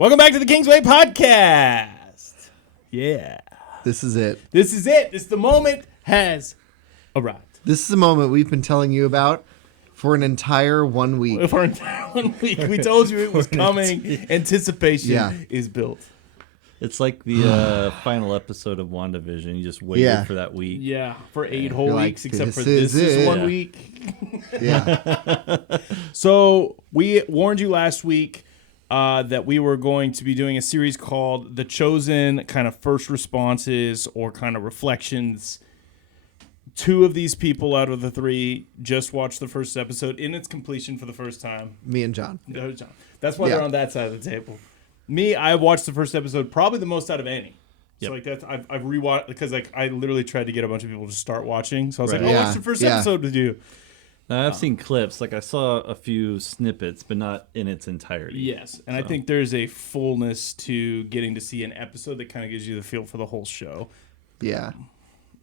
Welcome back to the Kingsway Podcast. Yeah. This is it. This is it. The moment has arrived. This is the moment we've been telling you about for an entire 1 week. For an entire 1 week. We told you it was coming. Anticipation is built. It's like the final episode of WandaVision. You just waited for that week. Yeah, for 8 whole weeks, like, except for this this is 1 it. week. Yeah. So we warned you last week that we were going to be doing a series called The Chosen, kind of first responses or kind of reflections. 2 of these people out of the 3 just watched the first episode in its completion for the first time. Me and John. No, John. That's why they're on that side of the table. Me, I watched the first episode probably the most out of any. So like that's I've rewatched because like I literally tried to get a bunch of people to start watching. So I was like, watch the first episode with you. Now, I've seen clips. Like I saw a few snippets, but not in its entirety. Yes, and I think there's a fullness to getting to see an episode that kind of gives you the feel for the whole show. Yeah.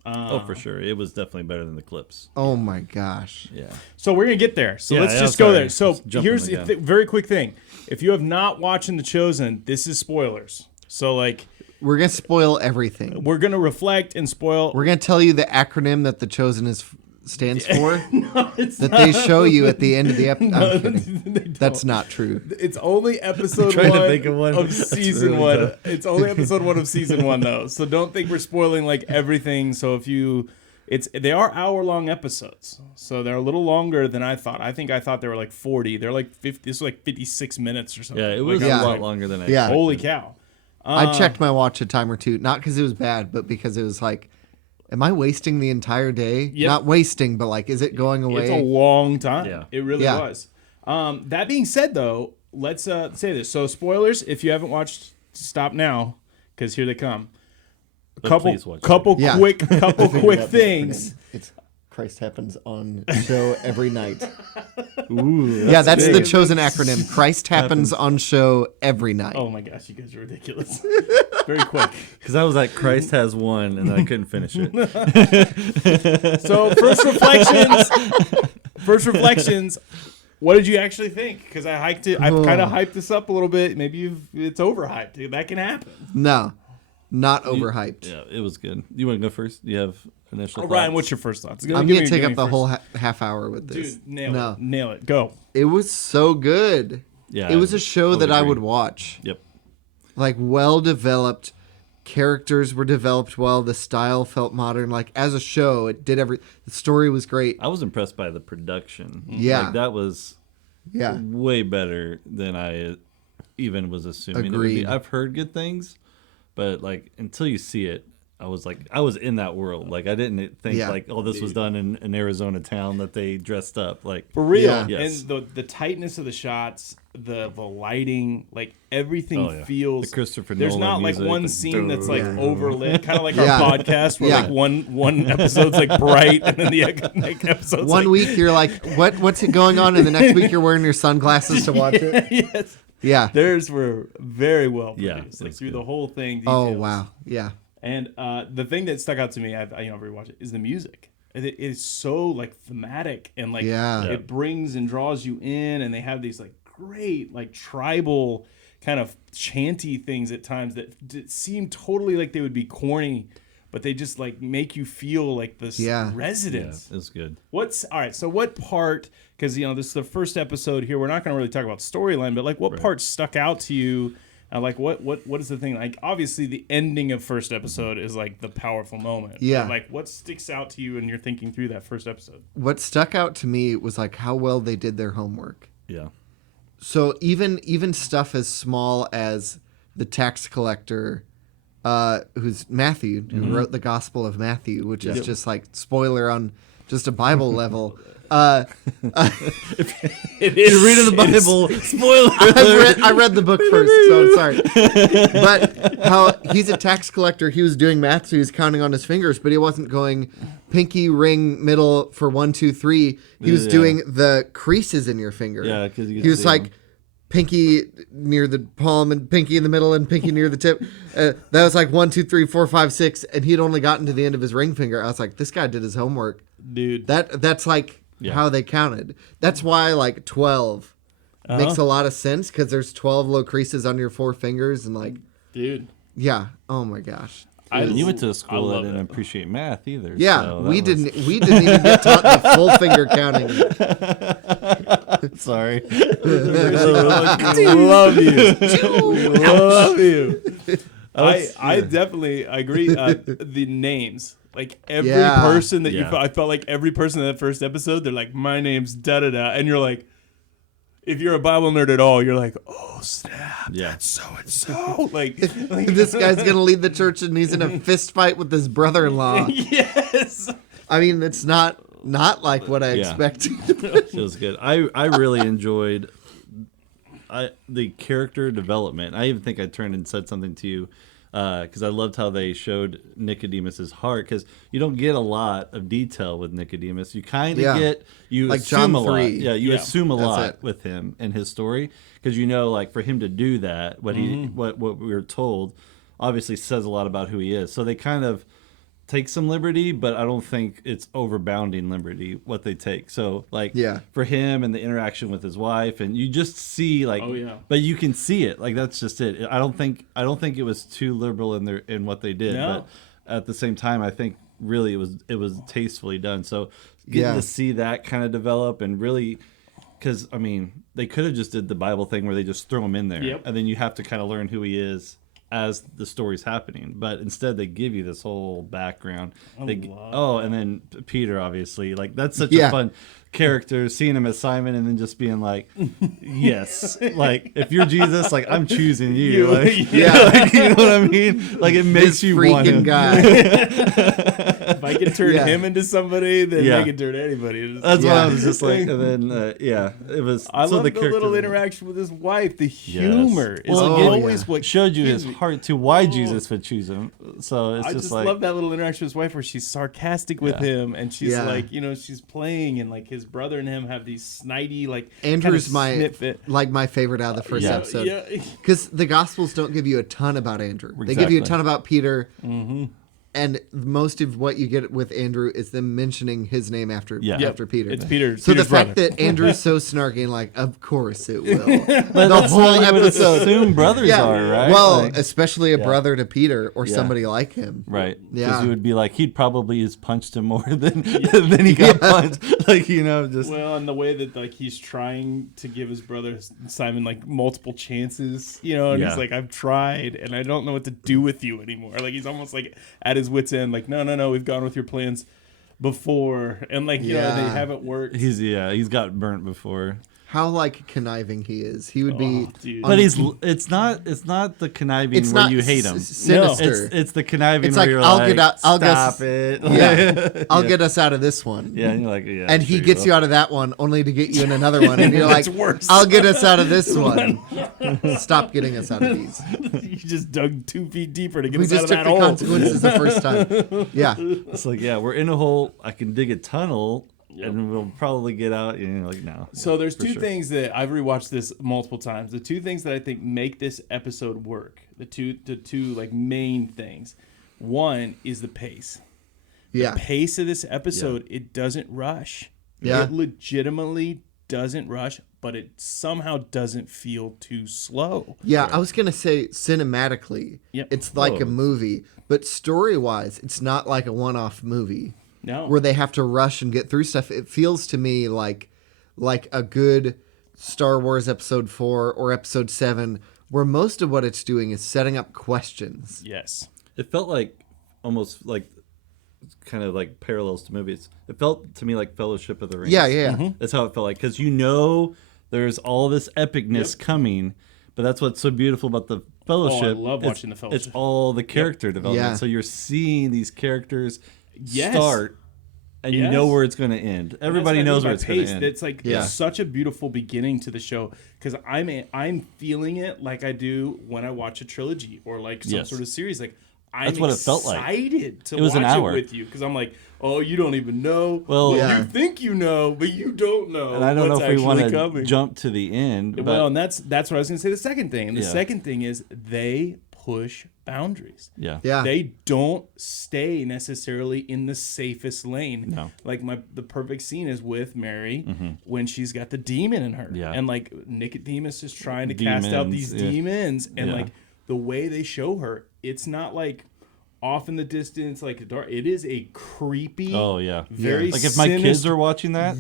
Oh, for sure. It was definitely better than the clips. Oh my gosh. Yeah. So we're going to get there. So let's just go there. So here's the the very quick thing. If you have not watched The Chosen, this is spoilers. So like We're going to spoil everything. we're going to reflect and spoil. We're going to tell you the acronym that The Chosen stands for. No, it's that not. they show you at the end of the episode. No, I'm kidding. they don't. That's not true. It's only episode trying to 1 think of one. of That's season really 1. tough. It's only episode 1 of season 1 though. So don't think we're spoiling like everything. So if you they are hour-long episodes. So they're a little longer than I thought. I thought they were like 40. They're like 50. This was like 56 minutes or something. Yeah, it was like, a I lot like, longer than I Yeah. expected. holy cow. I checked my watch a time or two, not because it was bad, but because it was like, am I wasting the entire day? Yep. Not wasting, but like, is it going away? It's a long time. Yeah. It really was. That being said, though, let's say this. So spoilers, if you haven't watched, stop now, because here they come. Please watch Couple it. quick things. It's Christ happens on show every night. Ooh, Yeah, that's big. the Chosen acronym. Christ happens on show every night. Oh my gosh, you guys are ridiculous. Very quick. because I was like, Christ has one, and I couldn't finish it. So first reflections. What did you actually think? Because I hyped it. I've kind of hyped this up a little bit. Maybe it's overhyped. That can happen. No, not overhyped. Yeah, it was good. You want to go first? Do you have initial thoughts? Ryan, what's your first thoughts? I'm going to take up the whole half hour with this. Dude, nail it. Go. It was so good. Yeah, It was a show that I would watch. Yep. Like, well developed. Characters were developed well. The style felt modern. Like, as a show, it did the story was great. I was impressed by the production. Yeah. Like, that was Yeah. way better than I even was assuming it would be. Agreed. I've heard good things, but like until you see it, I was in that world. Like I didn't think like, oh, this was done in an Arizona town that they dressed up. Like For real. Yeah. Yes. And the tightness of the shots, the lighting, like everything feels. The Christopher There's Nolan not like music, one the scene that's like dun. overlit, kind of like Yeah. our podcast where Yeah. like one episode's like bright and then the like episode's One like, week you're like, what's it going on? And the next week you're wearing your sunglasses to watch it. Yes. Yeah. Theirs were very well Yeah, produced. Like that's through good. the whole thing. Oh, details. wow. Yeah. And the thing that stuck out to me, I've rewatched it, is the music. It is so like thematic and like it brings and draws you in, and they have these like great like tribal kind of chanty things at times that seem totally like they would be corny, but they just like make you feel like this residence. Yeah, it was good. All right? So what part? Because this is the first episode here. We're not going to really talk about storyline, but like what part stuck out to you? Like what is the thing? Like obviously the ending of first episode is like the powerful moment. Yeah. But, like what sticks out to you when you're thinking through that first episode? What stuck out to me was like how well they did their homework. Yeah. So even stuff as small as the tax collector, who's Matthew, who wrote the Gospel of Matthew, which is just like spoiler on just a Bible level. You're reading the Bible. Spoiler alert. I read the book first, so I'm sorry. But how he's a tax collector, he was doing math, so he was counting on his fingers, but he wasn't going pinky, ring, middle for 1, 2, 3. He was doing the creases in your finger. Yeah, because he was like pinky near the palm and pinky in the middle and pinky near the tip. That was like 1, 2, 3, 4, 5, 6, and he'd only gotten to the end of his ring finger. I was like, this guy did his homework, Dude. That's like how they counted. That's why like 12 makes a lot of sense because there's 12 low creases on your 4 fingers and like, dude. Yeah. Oh my gosh. You went to a school that didn't appreciate math either. Yeah, so we didn't even get taught the full finger counting. Sorry. Love you. Love you. I definitely agree. The names, like every person that I felt like every person in that first episode, they're like, my name's da da da, and you're like, if you're a Bible nerd at all, you're like, oh snap, that's so and so. Like this guy's gonna lead the church, and he's in a fist fight with his brother-in-law. Yes. I mean, it's not like what I expected. It was good. I really enjoyed the character development. I even think I turned and said something to you because I loved how they showed Nicodemus's heart, because you don't get a lot of detail with Nicodemus. You kind of get, you like assume John 3. A lot. Yeah, you assume a lot with him and his story, because like for him to do that, what we were told obviously says a lot about who he is. So they kind of take some liberty, but I don't think it's overbounding liberty what they take. So for him and the interaction with his wife, and you just see but you can see it. Like that's just it. I don't think it was too liberal in what they did, but at the same time I think really it was tastefully done. So getting to see that kind of develop, and really, because I mean they could have just did the Bible thing where they just throw him in there and then you have to kind of learn who he is as the story's happening, but instead they give you this whole background. And then Peter, obviously, like that's such a fun character, seeing him as Simon and then just being like, yes, like if you're Jesus, like I'm choosing you. Like, you know what I mean? Like it makes you want him. Guy. If I can turn him into somebody, then I can turn anybody. That's what I was just like. And then it was. I love the little interaction with his wife. The humor is always what showed you his heart to why Jesus would choose him. So it's I just like, love that little interaction with his wife where she's sarcastic with him, and she's like, she's playing, and like his brother and him have these snidey like. Andrew's my favorite out of the first episode, because the Gospels don't give you a ton about Andrew. Exactly. They give you a ton about Peter. Mm-hmm. And most of what you get with Andrew is them mentioning his name after Peter. It's Peter. So Peter's the fact brother. that Andrew's so snarky and like, of course it will. But the whole episode. Assume brothers are, right? Well, especially a brother to Peter or somebody like him. Right. Because you would be like, he'd probably has punched him more than he got punched. Like, just. Well, and the way that like he's trying to give his brother Simon like multiple chances, and he's like, I've tried and I don't know what to do with you anymore. Like he's almost like at his wits end, like no, we've gone with your plans before, and like they haven't worked. He's got burnt before. How like conniving he is. He would be, but it's not the conniving it's where you hate him. Sinister. It's the conniving it's where like, you're I'll like, get out, stop it. Yeah, I'll get us out of this one. Yeah, and you're like, and he gets you out of that one only to get you in another one, and you're like, worse. I'll get us out of this one. Stop getting us out of these. You just dug 2 feet deeper to get us out of that hole. We just took the consequences the first time. Yeah, it's like we're in a hole. I can dig a tunnel. Yep. And we'll probably get out. Like no. So there's two things that I've rewatched this multiple times. The two things that I think make this episode work. The two like main things. One is the pace. Yeah. The pace of this episode, it doesn't rush. Yeah. It legitimately doesn't rush, but it somehow doesn't feel too slow. Yeah, I was gonna say cinematically, it's like a movie, but story-wise, it's not like a one-off movie. No. Where they have to rush and get through stuff. It feels to me like a good Star Wars Episode 4 or Episode 7, where most of what it's doing is setting up questions. Yes. It felt like almost like kind of like parallels to movies. It felt to me like Fellowship of the Rings. Yeah. Mm-hmm. That's how it felt like, because there's all this epicness coming, but that's what's so beautiful about the Fellowship. I love watching the Fellowship. It's all the character development. Yeah. So you're seeing these characters start, and you know where it's going to end. Everybody knows where it's going to end. It's like it's such a beautiful beginning to the show, because I'm feeling it like I do when I watch a trilogy or like some sort of series. Like That's what it felt like. Excited to it was watch an hour. it with you, because I'm like, oh, you don't even know. Well, you think you know, but you don't know. And I don't know if we want to to jump to the end. But well, and that's what I was going to say. The second thing, and the second thing is they push boundaries. Yeah. They don't stay necessarily in the safest lane. No. Like the perfect scene is with Mary when she's got the demon in her. Yeah. And like Nicodemus is trying to cast out these demons. And like the way they show her, it's not like off in the distance, like dark. It is a creepy, very like if my kids are watching that,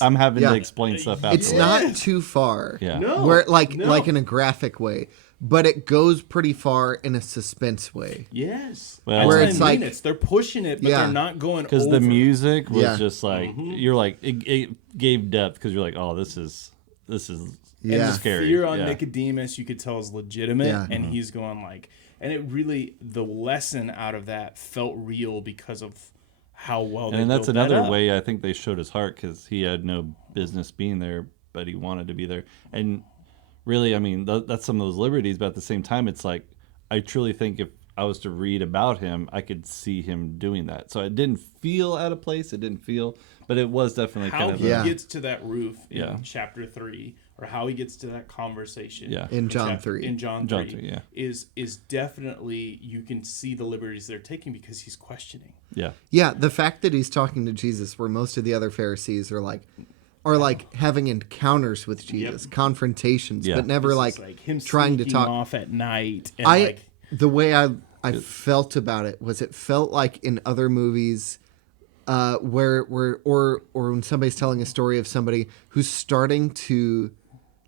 I'm having to explain stuff out. It's not too far. Yeah. No. Where like in a graphic way. But it goes pretty far in a suspense way. Yes. Well, where it's like they're pushing it, but they're not going over. Because the music was just like you're like it gave depth because you're like, oh, this is and the scary. Fear on Nicodemus, you could tell is legitimate, and he's going like, and it really the lesson out of that felt real because of how well. And that's another way I think they showed his heart because he had no business being there, but he wanted to be there, and. Really, I mean, that's some of those liberties, but at the same time, it's like, I truly think if I was to read about him, I could see him doing that. So it didn't feel out of place. It didn't feel, but it was definitely how kind of... How he gets to that roof in chapter 3, or how he gets to that conversation in John 3. In John 3, is definitely, you can see the liberties they're taking because he's questioning. Yeah. Yeah, the fact that he's talking to Jesus where most of the other Pharisees are like having encounters with Jesus, confrontations, but never like him trying to talk off at night. And the way I felt about it was it felt like in other movies where when somebody's telling a story of somebody who's starting to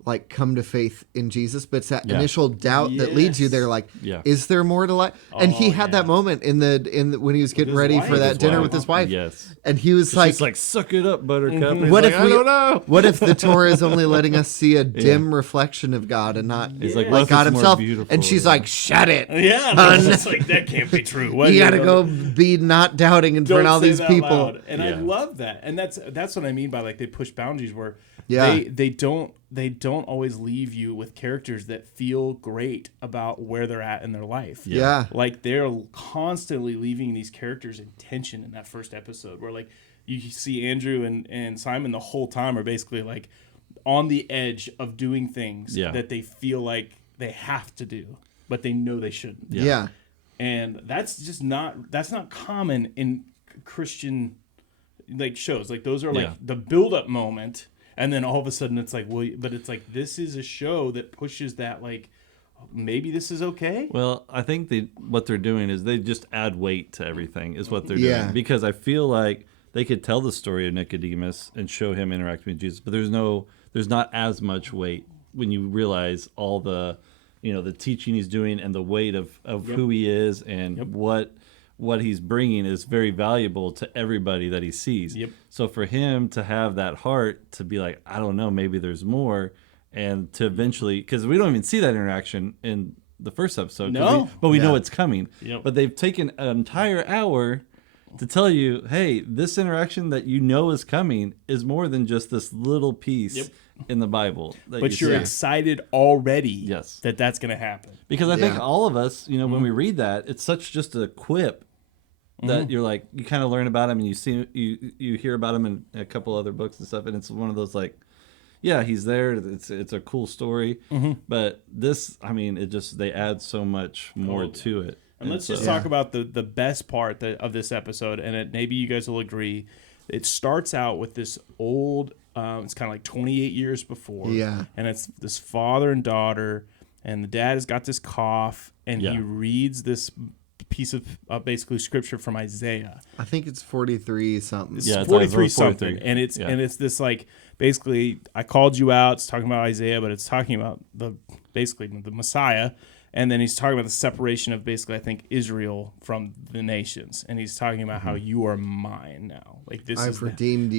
like come to faith in Jesus, but it's that initial doubt that leads you there. Like, is there more to life? And he had that moment in the when he was getting ready for that dinner with his wife. Yes, and he was she's like, "Suck it up, Buttercup." What if I don't know? What if the Torah is only letting us see a dim reflection of God and not like God Himself? And she's like, "Shut it." It's like that can't be true. You got to go be not doubting in front of all these people. Loud. And I love that, and that's what I mean by like they push boundaries where they don't always leave you with characters that feel great about where they're at in their life. Like they're constantly leaving these characters in tension in that first episode where like you see Andrew and Simon the whole time are basically like on the edge of doing things that they feel like they have to do, but they know they shouldn't. And that's not common in Christian like shows. Like those are like the build up moment. And then all of a sudden it's like, well, but it's like, this is a show that pushes that, like, maybe this is okay. Well, I think what they're doing is they just add weight to everything is what they're doing. Because I feel like they could tell the story of Nicodemus and show him interacting with Jesus, but there's not as much weight when you realize all the, the teaching he's doing and the weight of who he is and what he's bringing is very valuable to everybody that he sees. So for him to have that heart to be like, I don't know, maybe there's more, and to eventually, because we don't even see that interaction in the first episode, but we know it's coming. But they've taken an entire hour to tell you, hey, this interaction that you know is coming is more than just this little piece in the Bible. But you're excited already that that's going to happen. Because I think all of us, when we read that, it's such just a quip that you're like, you kind of learn about him and you hear about him in a couple other books and stuff, and it's one of those like, yeah, he's there. It's a cool story, but this, I mean, they add so much more to it. And let's just talk about the best part of this episode, and maybe you guys will agree. It starts out with this old, it's kind of like 28 years before, and it's this father and daughter, and the dad has got this cough, and he reads this piece of basically scripture from Isaiah. I think it's 43 something. It's 43 something, and it's this like basically I called you out. It's talking about Isaiah, but it's talking about basically the Messiah, and then he's talking about the separation of basically I think Israel from the nations, and he's talking about how you are mine now. Like I've redeemed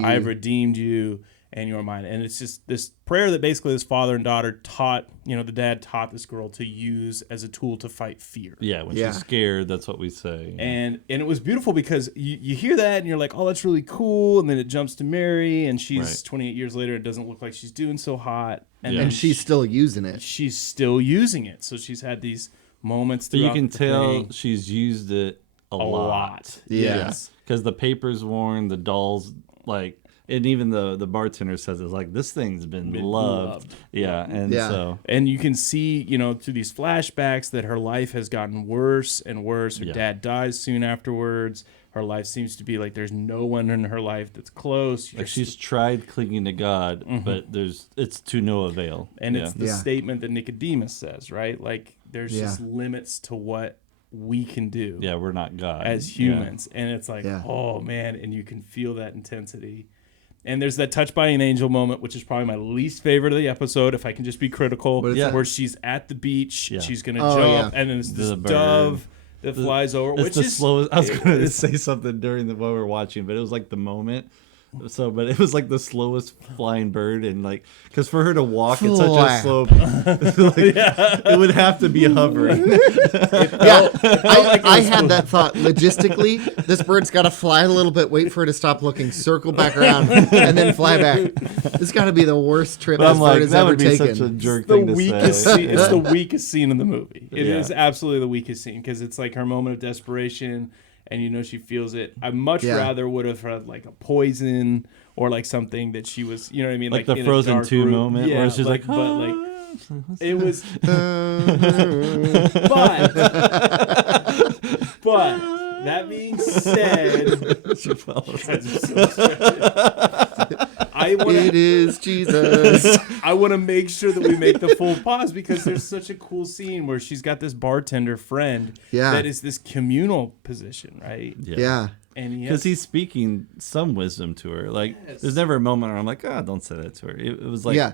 you. And you're mine. And it's just this prayer that basically this father and daughter taught, the dad taught this girl to use as a tool to fight fear. Yeah, when she's scared, that's what we say. And it was beautiful because you hear that and you're like, oh, that's really cool. And then it jumps to Mary and she's 28 years later. It doesn't look like she's doing so hot. And she's still using it. She's still using it. So she's had these moments throughout you can tell thing. She's used it a lot. Yes. Because the paper's worn, the doll's like... and even the bartender says it's like this thing's been loved. Yeah, and so and you can see, through these flashbacks that her life has gotten worse and worse. Her dad dies soon afterwards. Her life seems to be like there's no one in her life that's close. Like she's tried clinging to God, but it's to no avail. And it's the statement that Nicodemus says, right? Like there's just limits to what we can do. Yeah, we're not God as humans. And it's like, oh man, and you can feel that intensity. And there's that touched by an angel moment, which is probably my least favorite of the episode, if I can just be critical, where she's at the beach, she's going to jump, and then it's this dove that flies over, which is slowest. I was going to say something during while we were watching, but it was like the moment. So, but it was like the slowest flying bird, and like, because for her to walk at such a slow, it would have to be hovering. I had that thought. Logistically, this bird's got to fly a little bit, wait for it to stop looking, circle back around, and then fly back. This got to be the worst trip this bird has ever taken. Such a jerk thing to say. It's the weakest scene in the movie. It is absolutely the weakest scene because it's like her moment of desperation. And she feels it. I much rather would have had like a poison or like something that she was, you know what I mean? Like the Frozen 2 moment where she's like, but like, it was, but that being said, it is Jesus. I want to make sure that we make the full pause because there's such a cool scene where she's got this bartender friend that is this communal position, right? Yeah. And because he's speaking some wisdom to her. Like, there's never a moment where I'm like, don't say that to her. It was like,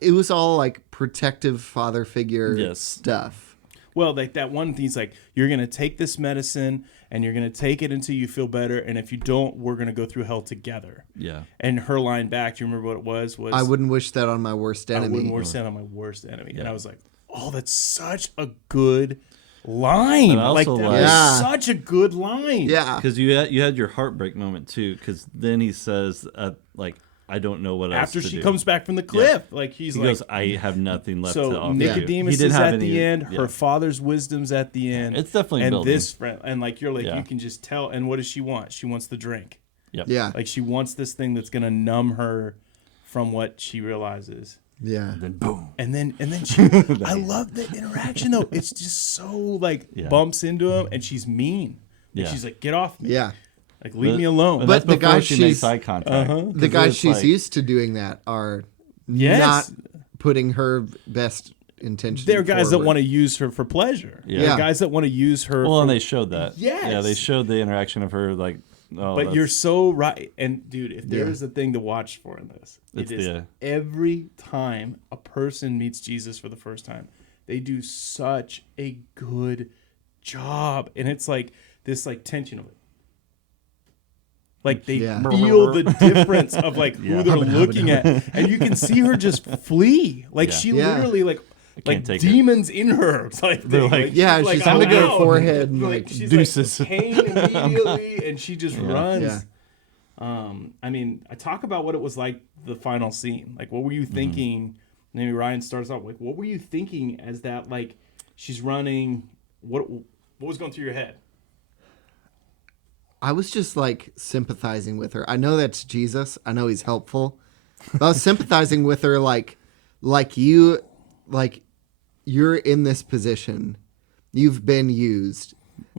it was all like protective father figure stuff. Well, like that one thing, he's like, you're going to take this medicine and you're going to take it until you feel better. And if you don't, we're going to go through hell together. Yeah. And her line back, do you remember what it was? I wouldn't wish that on my worst enemy. I wouldn't wish that on my worst enemy. Yeah. And I was like, oh, that's such a good line. Like, that such a good line. Yeah. Because you had your heartbreak moment, too. Because then he says, like, I don't know what else to do. After she comes back from the cliff, like he goes, I have nothing left to offer. So Nicodemus is at the end. Her father's wisdom's at the end. It's definitely and building. This friend, and like you're like you can just tell. And what does she want? She wants the drink. Yep. Yeah. Like she wants this thing that's gonna numb her from what she realizes. Yeah. And then boom. And then she. I love the interaction though. It's just so like bumps into him, and she's mean. Like, she's like, get off me. Yeah. Like, leave me alone. But the guys she makes eye contact. The guys she's used to doing that are not putting her best intentions. They're guys that want to use her for pleasure. Yeah. They're guys that want to use her. Well, and they showed that. Yes. Yeah, they showed the interaction of her like. Oh, but you're so right. And dude, if there is a thing to watch for in this, it is every time a person meets Jesus for the first time, they do such a good job. And it's like this like tension of it. Like they feel the difference of like who they're looking at, and you can see her just flee. Like she literally like demons in her. It's like they're like she's holding her forehead and like she's deuces. Like pain immediately, and she just runs. Yeah. I mean, I talk about what it was like the final scene. Like, what were you thinking? Maybe Ryan starts off like, what were you thinking as that like she's running? What was going through your head? I was just like sympathizing with her. I know that's Jesus. I know he's helpful. But I was sympathizing with her like you're in this position. You've been used.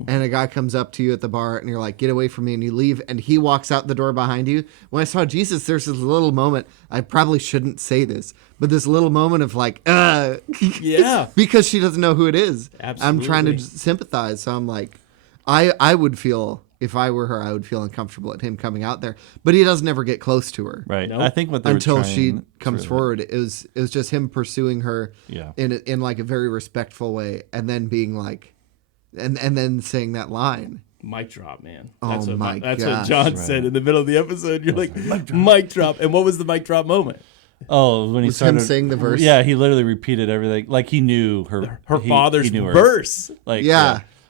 And a guy comes up to you at the bar and you're like, get away from me, and you leave, and he walks out the door behind you. When I saw Jesus, there's this little moment. I probably shouldn't say this, but this little moment of like, because she doesn't know who it is. Absolutely. I'm trying to sympathize. So I'm like, I would feel, if I were her, I would feel uncomfortable at him coming out there. But he doesn't ever get close to her. Right. Nope. I think what they until were she comes forward. It was just him pursuing her in like a very respectful way, and then being like, and then saying that line. Mic drop, man. That's what John said in the middle of the episode. You're like, mic drop. And what was the mic drop moment? Oh, when he started him saying the verse. Yeah, he literally repeated everything. Like he knew her father's he knew her. verse. Like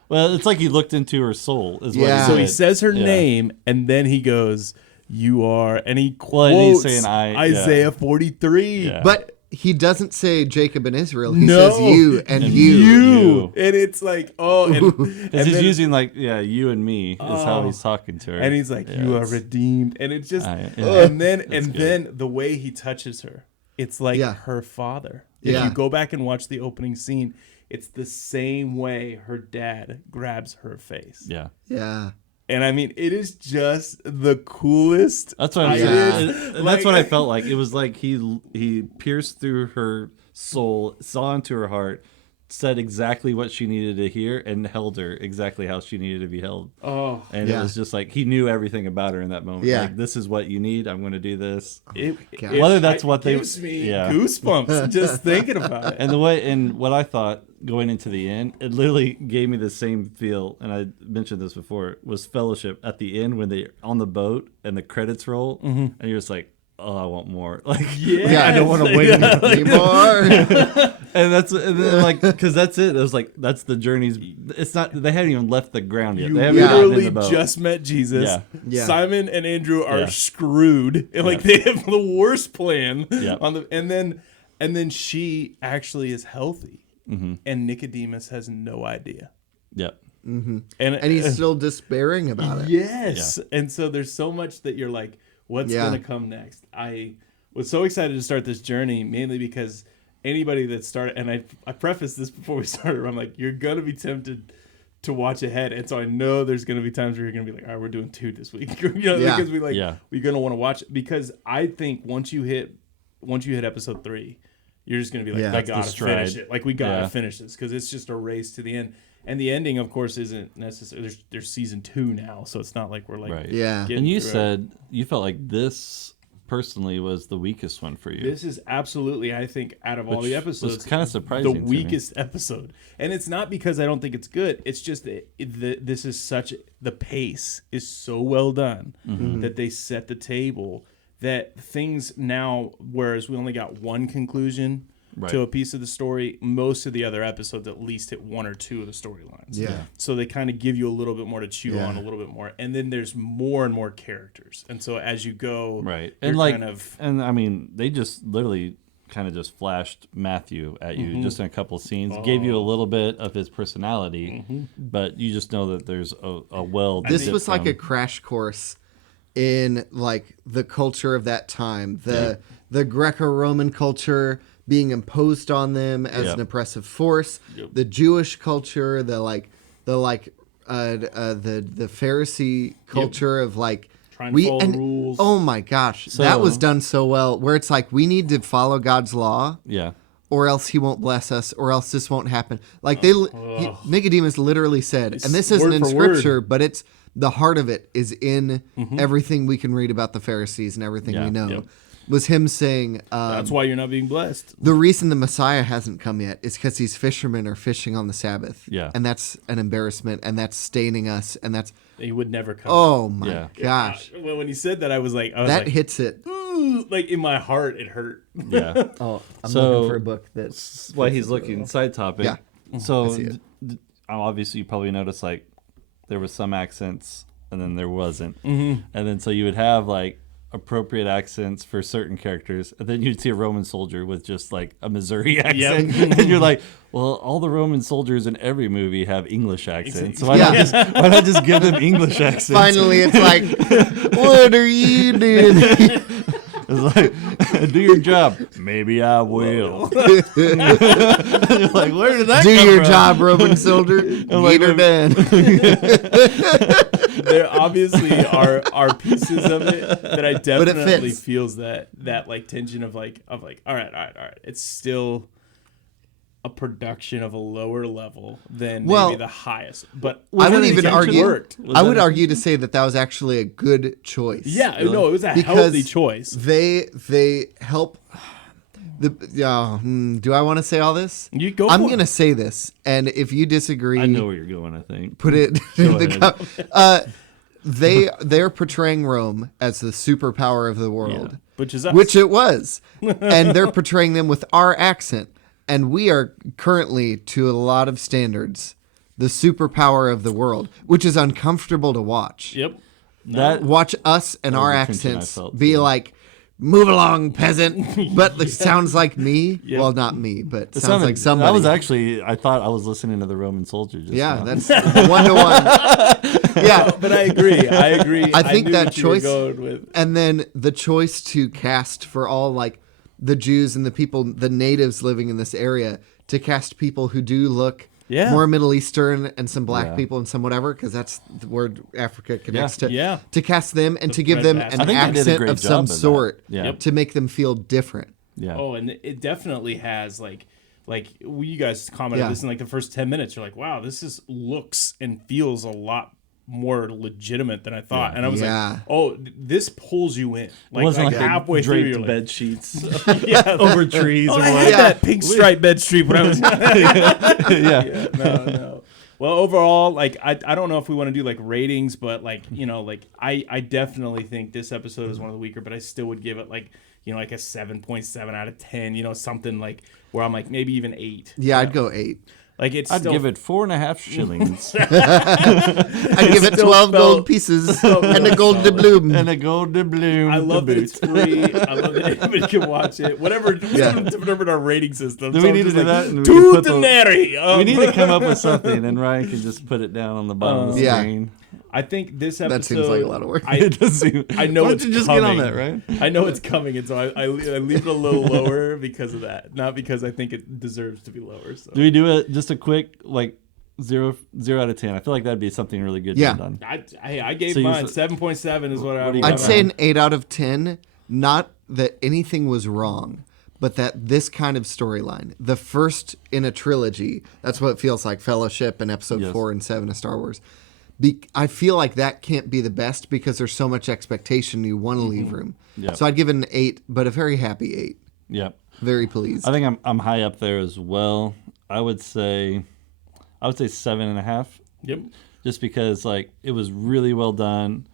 well, it's like he looked into her soul. Is what he So he says her name, and then he goes, "You are," and he quotes and he's saying, Isaiah 43. But he doesn't say Jacob and Israel. He No. says you and you. You. And it's like, and he's then- using like, you and me is how he's talking to her. and he's like, you are redeemed. And it's just, yeah. and then the way he touches her, it's like her father. If you go back and watch the opening scene, it's the same way her dad grabs her face. Yeah. Yeah. And I mean, it is just the coolest. That's what I'm saying. And that's what I felt like. It was like he pierced through her soul, saw into her heart, said exactly what she needed to hear, and held her exactly how she needed to be held. Oh, and it was just like he knew everything about her in that moment. Yeah. Like, this is what you need. I'm going to do this. Whether that's what they gives me goosebumps just thinking about it. And the way, and what I thought going into the end, it literally gave me the same feel. And I mentioned this before, was Fellowship at the end when they on the boat and the credits roll, and you're just like, oh, I want more. Like, Yeah, I don't want to wait anymore. And then like, because that's it. It was like, that's the journey's. It's not. They haven't even left the ground yet. You They haven't gotten in literally the boat. just met Jesus. Yeah. Simon and Andrew are Yeah. screwed. And like they have the worst plan Yeah. on the and then she actually is healthy. And Nicodemus has no idea. Yep. And And he's still despairing about it. Yes. And so there's so much that you're like, what's going to come next? I was so excited to start this journey, mainly because anybody that started, and I prefaced this before we started, I'm like, you're going to be tempted to watch ahead. And so I know there's going to be times where you're going to be like, all right, we're doing 2 this week. Because we're going to want to watch it. Because I think once you hit episode 3, you're just going to be like, I got to finish it. Like, we got to finish this because it's just a race to the end. And the ending, of course, isn't necessary. There's season 2 now, so it's not like we're like, Right. Yeah. And you said you felt like this personally was the weakest one for you. This is absolutely, I think, out of all the episodes, was kind of surprising. The weakest episode. And it's not because I don't think it's good. It's just that this is the pace is so well done that they set the table that things now, whereas we only got one conclusion to a piece of the story, most of the other episodes at least hit 1 or 2 of the storylines. Yeah. So they kind of give you a little bit more to chew on, a little bit more. And then there's more and more characters. And so as you go, right. And like, and I mean, they just literally kind of just flashed Matthew at you just in a couple of scenes, gave you a little bit of his personality, but you just know that there's a well. This was like a crash course in like the culture of that time, the Greco-Roman culture being imposed on them as an oppressive force, the Jewish culture, the Pharisee culture of like trying to follow rules. Oh my gosh, that was done so well. Where it's like we need to follow God's law, or else He won't bless us, or else this won't happen. Like Nicodemus literally said, and this isn't in Scripture, but it's the heart of it is in everything we can read about the Pharisees and everything we know. Was him saying, that's why you're not being blessed. The reason the Messiah hasn't come yet is because these fishermen are fishing on the Sabbath. Yeah. And that's an embarrassment, and that's staining us, and that's... He would never come. Oh, my gosh. When he said that, I was like... That hits it. Ooh, like, in my heart, it hurt. Yeah. I'm looking for a book that's... Why he's looking, side topic. Yeah. So, obviously, you probably noticed, like, there was some accents, and then there wasn't. And then, so you would have, like, appropriate accents for certain characters, and then you'd see a Roman soldier with just like a Missouri accent, and you're like, well, all the Roman soldiers in every movie have English accents, so why not just give them English accents? Finally, it's like, what are you doing? It's like, do your job. Maybe I will. You're like, where did that do come your from? job, Roman soldier. Get her done. There obviously are pieces of it that I definitely fits. feels that like tension of like all right. It's still a production of a lower level than maybe the highest. But I would even argue. I would that argue to say that was actually a good choice. Yeah, Really? no, it was a Because healthy choice. They help. Do I want to say all this? You go. I'm going to say this, and if you disagree, I know where you're going. I think put it in the they're portraying Rome as the superpower of the world, which is us. which it was, and they're portraying them with our accent, and we are currently, to a lot of standards, the superpower of the world, which is uncomfortable to watch. Yep. that Watch us and That our was the tension I accents felt, be too. like, move along, peasant. But it sounds like me. Yep. Well, not me, but it sounds like somebody. I thought I was listening to the Roman soldier just now. That's 1-to-1. Yeah. No, but I agree. I think that choice, and then the choice to cast for all like the Jews and the people, the natives living in this area, to cast people who do look more Middle Eastern and some black people and some whatever, because that's where Africa connects to. To cast them and to give them an accent of some sort to make them feel different. Yeah. Oh, and it definitely has like you guys commented this in like the first 10 minutes. You're like, wow, this looks and feels a lot more legitimate than I thought. And I was like, oh, this pulls you in. Like halfway through, you're like, bed sheets over trees. I had that pink striped bed sheet when I was No. Well, overall, like I don't know if we want to do like ratings, but like, you know, like I definitely think this episode is one of the weaker, but I still would give it like, you know, like a 7.7 out of 10, you know, something like where I'm like maybe even 8. Yeah, I'd go 8. Like I'd give it 4.5 shillings. I'd give it 12 gold pieces and a gold doubloon. I love that it's free. I love that anybody can watch it. Whatever our rating system. Do we need to do that? And 2 denarii. We need to come up with something, and Ryan can just put it down on the bottom of the screen. I think this episode. That seems like a lot of work. It does seem. I know it's just coming. Get on that, right? I know it's coming, and so I leave it a little lower because of that, not because I think it deserves to be lower. So. Do we do just a quick like 0 out of 10? I feel like that'd be something really good. Yeah. Done. I gave mine 7.7 is what I'd say an 8 out of 10. Not that anything was wrong, but that this kind of storyline, the first in a trilogy, that's what it feels like. Fellowship and Episode 4 and 7 of Star Wars. I feel like that can't be the best because there's so much expectation you want to leave room. Yep. So I'd give it an 8, but a very happy 8. Yep. Very pleased. I think I'm high up there as well. I would say 7.5. Yep. Just because like it was really well done.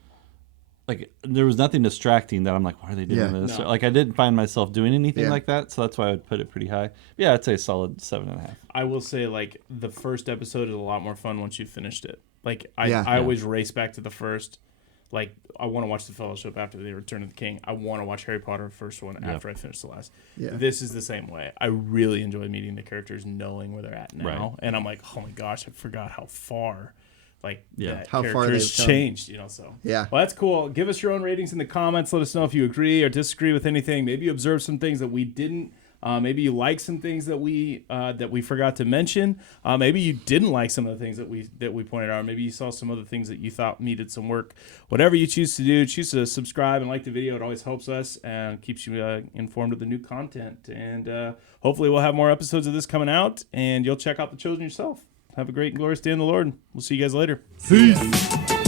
Like there was nothing distracting that I'm like, why are they doing this? No. Like I didn't find myself doing anything like that, so that's why I would put it pretty high. Yeah, I'd say a solid 7.5. I will say like the first episode is a lot more fun once you've finished it. Like I always race back to the first. Like I want to watch The Fellowship after the Return of the King. I want to watch Harry Potter the first one after I finish the last. Yeah. This is the same way. I really enjoy meeting the characters, knowing where they're at now, and I'm like, oh my gosh, I forgot how far. Like how far they've changed, you know. So well, that's cool. Give us your own ratings in the comments. Let us know if you agree or disagree with anything. Maybe you observed some things that we didn't. Maybe you like some things that we forgot to mention. Maybe you didn't like some of the things that we pointed out. Maybe you saw some other things that you thought needed some work. Whatever you choose to do, choose to subscribe and like the video. It always helps us and keeps you informed of the new content. And hopefully we'll have more episodes of this coming out, and you'll check out The Chosen yourself. Have a great and glorious day in the Lord. We'll see you guys later. Peace.